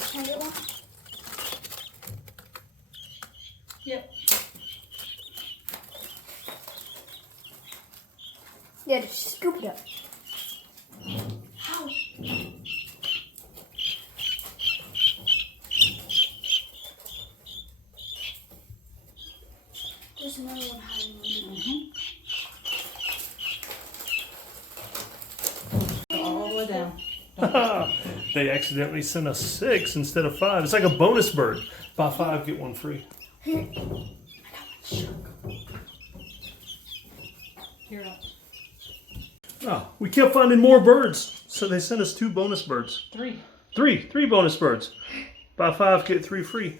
Can I get one? Yep. Yeah, just scoop it up. Ow. There's another one hiding. All the way down. They accidentally sent us 6 instead of 5. It's like a bonus bird. Buy 5, get 1 free. Here. I got one shark. Here up. Oh, we kept finding more birds, so they sent us 2 bonus birds. 3. 3 bonus birds. Buy 5, get 3 free.